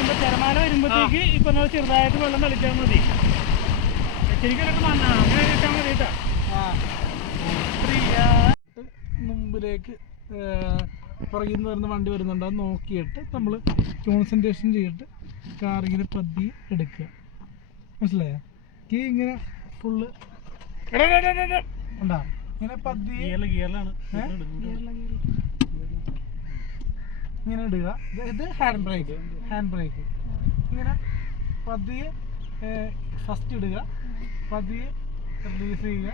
കഴിയുമ്പോഴത്തേക്ക് വരുമ്പോഴത്തേക്ക് ഇപ്പൊ നമ്മൾ ചെറുതായിട്ട് വെള്ളം തളിച്ചാൽ മതി. ശരിക്കും മണ്ണ. അങ്ങനെ ഇട്ടാൽ മതി കേട്ടോ. മുമ്പിലേക്ക് പുറകിൽ നിന്ന് വരുന്ന വണ്ടി വരുന്നുണ്ട്. അത് നോക്കിയിട്ട് നമ്മൾ കോൺസെൻട്രേഷൻ ചെയ്തിട്ട് കാറിങ്ങനെ പതി പതിയെ എടുക്കുക. മനസ്സിലായോ? കീ ഇങ്ങനെ ഫുള്ള് ഉണ്ടാ ഇങ്ങനെ പതിയെ ഗിയറിലാണ്? ഇങ്ങനെ ഇടുക. ഇത് ഹാൻഡ് ബ്രേക്ക് ഹാൻഡ് ബ്രേക്ക് ഇങ്ങനെ പതിയെ ഫസ്റ്റ് ഇടുക. പതിയെ റിലീസ് ചെയ്യുക.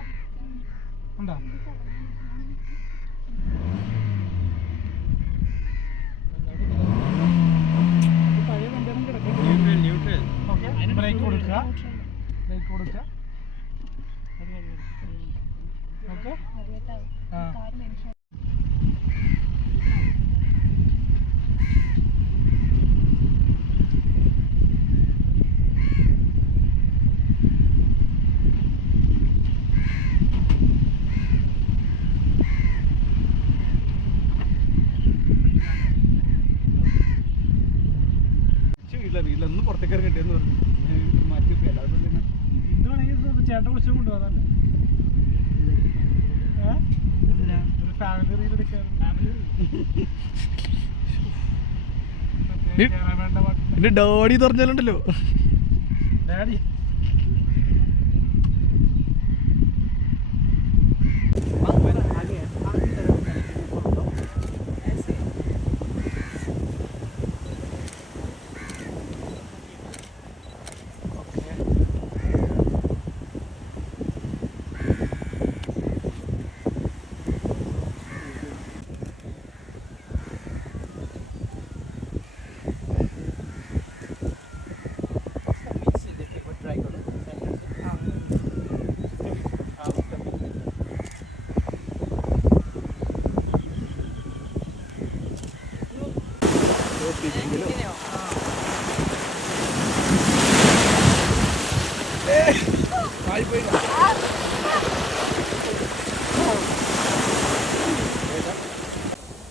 ഉണ്ടോ പഴയ വണ്ടിയൊന്നും കിടക്കും ഓക്കെ ബ്രേക്ക് കൊടുക്കുക. ബ്രേക്ക് കൊടുക്കുക. ഓക്കെ ആ. ഇല്ല വീട്ടിലൊന്നും പുറത്തേക്ക് ഇറങ്ങട്ടെന്ന് പറഞ്ഞു. മാറ്റി വെക്കുക അല്ലാതെ പിന്നെ ഇത് വേണമെങ്കിൽ ചേട്ടൻ വിളിച്ചു കൊണ്ടുപോകാതല്ലേ ഫാമിലി റീൽ എടുക്കാൻ ഡോഡി തുറഞ്ഞാലുണ്ടല്ലോ ഡാഡി?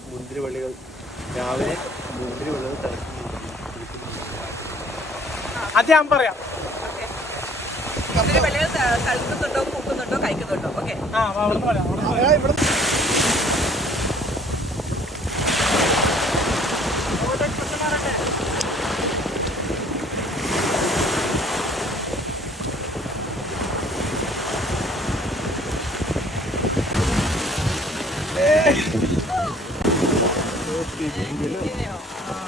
മുന്തിരിവള്ളികൾ. രാവിലെ മുന്തിരിവള്ളികൾ അത് ഞാൻ പറയാം. മുന്തിരിവള്ളികൾ തളിക്കുന്നുണ്ടോ കളിക്കുന്നുണ്ടോ പൂക്കുന്നുണ്ടോ കഴിക്കുന്നുണ്ടോ ഓക്കെ. ആ അവിടെ നിന്ന് പറയാം അവിടെ